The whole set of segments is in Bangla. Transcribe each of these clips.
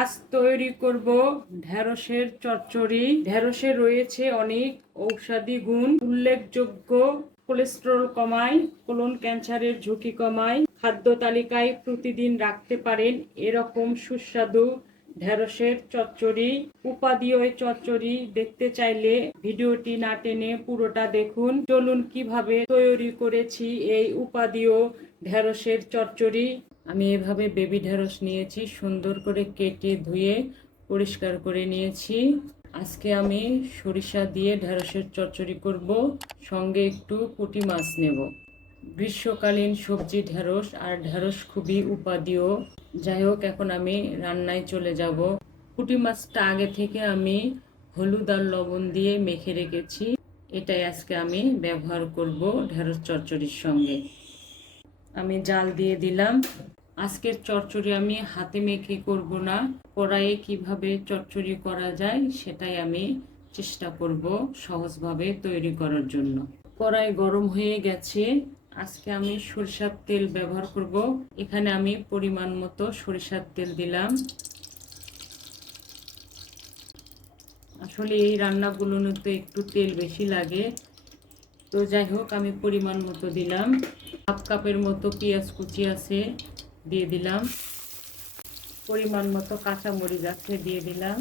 আজ তৈরি করব। ঢেঁড়সের চচ্চড়ি। ঢেঁড়সে রয়েছে অনেক ঔষধি গুণ। উল্লেখযোগ্য কোলেস্টেরল কমায়, কোলন ক্যান্সারের ঝুঁকি কমায়। খাদ্য তালিকায় প্রতিদিন রাখতে পারেন এরকম সুস্বাদু ঢেঁড়সের চচ্চড়ি। উপাদীয় চচ্চড়ি দেখতে চাইলে ভিডিওটি না টেনে পুরোটা দেখুন। চলুন কীভাবে তৈরি করেছি এই উপাদীয় ঢেঁড়সের চচ্চড়ি। আমি এভাবে বেবি ঢেঁড়স নিয়েছি, সুন্দর করে কেটে ধুয়ে পরিষ্কার করে নিয়েছি। আজকে আমি সরিষা দিয়ে ঢেঁড়সের চচ্চড়ি করব, সঙ্গে একটু পুঁটি মাছ নেব। গ্রীষ্মকালীন সবজি ঢেঁড়স, আর ঢেঁড়স খুবই উপাদীয়। যাই হোক, এখন আমি রান্নায় চলে যাব। পুঁটি মাছটা আগে থেকে আমি হলুদ আর লবণ দিয়ে মেখে রেখেছি। এটাই আজকে আমি ব্যবহার করব ঢেঁড়স চচ্চড়ির সঙ্গে। আমি জাল দিয়ে দিলাম। আজকের চচ্চড়ি আমি হাতে মেখে করব না। কড়াইয়ে কীভাবে চচ্চড়ি করা যায় সেটাই আমি চেষ্টা করব সহজভাবে তৈরি করার জন্য। কড়াই গরম হয়ে গেছে। আজকে আমি সরিষার তেল ব্যবহার করব। এখানে আমি পরিমাণ মতো সরিষার তেল দিলাম। আসলে এই রান্নাগুলোতে একটু তেল বেশি লাগে। তো যাই হোক, আমি পরিমাণ মতো দিলাম। হাফ কাপের মতো পেঁয়াজ কুচি আছে, দিয়ে দিলাম। পরিমাণ মতো কাঁচামরিচ আছে, দিয়ে দিলাম।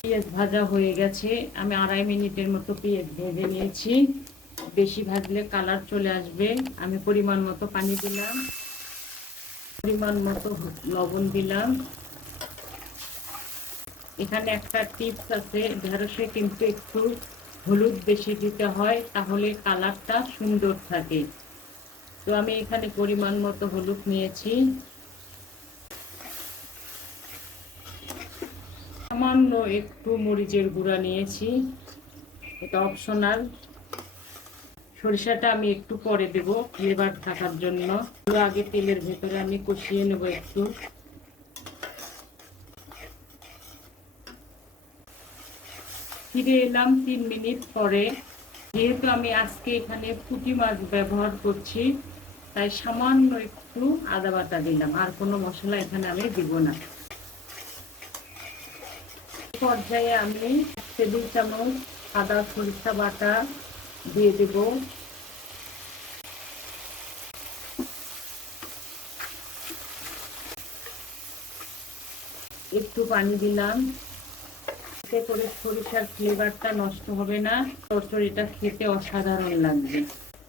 পেঁয়াজ ভাজা হয়ে গেছে। আমি আড়াই মিনিটের মতো পেঁয়াজ ভেজে নিয়েছি। বেশি ভাজলে কালার চলে আসবে। আমি পরিমাণ মতো পানি দিলাম। পরিমাণ মতো লবণ দিলাম। এখানে একটা টিপস আছে, ঢেঁড়সে কিন্তু একটু হলুদ বেশি দিতে হয়, তাহলে কালারটা সুন্দর থাকে। তো আমি এখানে পরিমাণ মতো হলুদ নিয়েছি। সামান্য একটু মরিচের গুঁড়া নিয়েছি, এটা অপশনাল সরিষাটা আমি একটু পরে দেব ফ্লেভার থাকার জন্য। আগে তেলের ভেতরে আমি কষিয়ে নেব একটু। ফিরে এলাম তিন মিনিট পরে। যেহেতু আমি আজকে এখানে পুঁটি মাছ ব্যবহার করছি, তাই সামান্য একটু আদা বাটা দিলাম। আর কোনো মশলা এখানে আমি দিব না। পর্যায়ে আমি টেবিল চামচ আদা সরিষা বাটা দিয়ে দেব। একটু পানি দিলাম। এতে করে সরিষার ফ্লেভারটা নষ্ট হবে না। চচ্চড়িটা খেতে অসাধারণ লাগবে।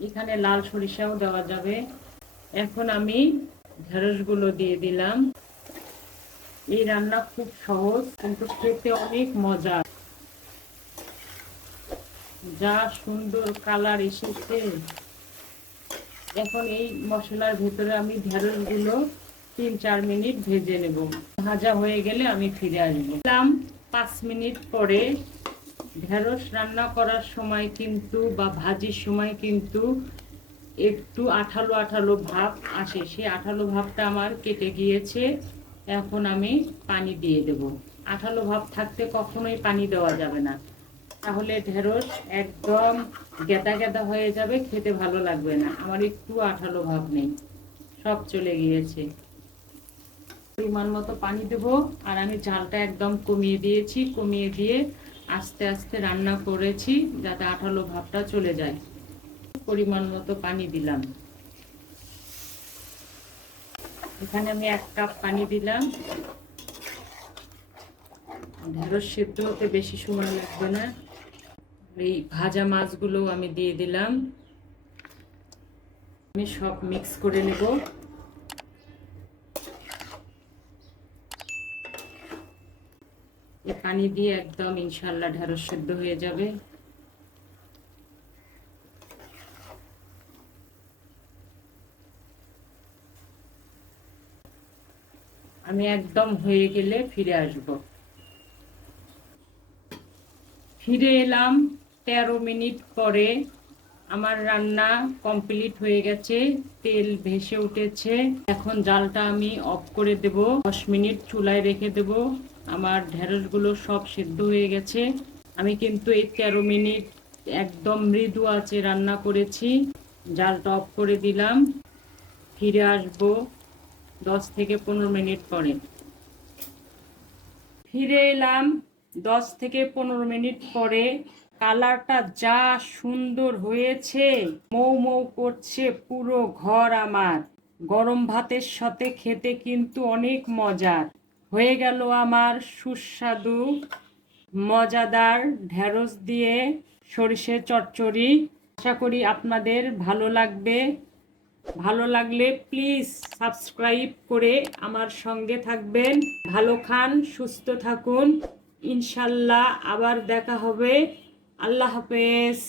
এখানে লাল সরিষাও দেওয়া যাবে। এখন আমি ঢেঁড়সগুলো দিয়ে দিলাম। এই রান্না খুব সহজ, কিন্তু খেতে অনেক মজা। যা সুন্দর কালার এসেছে। এখন এই মশলার ভেতরে আমি ঢেঁড়সগুলো তিন চার মিনিট ভেজে নেব। ভাজা হয়ে গেলে আমি ফিরে আসব। পাঁচ মিনিট পরে ঢেঁড়স রান্না করার সময় কিন্তু বা ভাজির সময় কিন্তু একটু আঠালো আঠালো ভাব আসে। সেই আঠালো ভাবটা আমার কেটে গিয়েছে। এখন আমি পানি দিয়ে দেব। আঠালো ভাব থাকতে কখনোই পানি দেওয়া যাবে না। তাহলে ঢেঁড়স একদম গেদা গেদা হয়ে যাবে, খেতে ভালো লাগবে না। আমার একটু আঠালো ভাব নেই। সব চলে গিয়েছে। পরিমাণ মতো পানি দেব। আর আমি ঝালটা একদম কমিয়ে দিয়েছি, কমিয়ে দিয়ে আস্তে আস্তে রান্না করেছি যাতে আঠালো ভাবটা চলে যায়। পরিমাণ মতো পানি দিলাম। এখানে আমি এক কাপ পানি দিলাম। ঢেঁড়স সেদ্ধ হতে বেশি সময় লাগবে না। এই ভাজা মাছগুলো আমি দিয়ে দিলাম। আমি সব মিক্স করে নেব। পানি দিয়ে একদম ইনশাল্লাহ ঢেঁড়স সেদ্ধ হয়ে যাবে। আমি একদম হয়ে গেলে ফিরে আসব। ফিরে এলাম তেরো মিনিট পরে। আমার রান্না কমপ্লিট হয়ে গেছে, তেল ভেসে উঠেছে। এখন জালটা আমি অফ করে দেব, দশ মিনিট চুলায় রেখে দেব। আমার ঢেঁড়সগুলো সব সিদ্ধ হয়ে গেছে। আমি কিন্তু এই তেরো মিনিট একদম মৃদু আছে রান্না করেছি। জালটা অফ করে দিলাম। ফিরে আসব দশ থেকে পনেরো মিনিট পরে। ফিরে এলাম দশ থেকে পনেরো মিনিট পরে। কালারটা যা সুন্দর হয়েছে, মৌ মৌ করছে পুরো ঘর আমার। গরম ভাতের সাথে খেতে কিন্তু অনেক মজার। হয়ে গেল আমার সুস্বাদু, মজাদার ঢেঁড়স দিয়ে সরিষে চচ্চড়ি। আশা করি আপনাদের ভালো লাগবে। ভালো লাগলে প্লিজ সাবস্ক্রাইব করে আমার সঙ্গে থাকবেন। ভালো খান, সুস্থ থাকুন। ইনশাল্লাহ আবার দেখা হবে। আল্লাহ হাফেজ।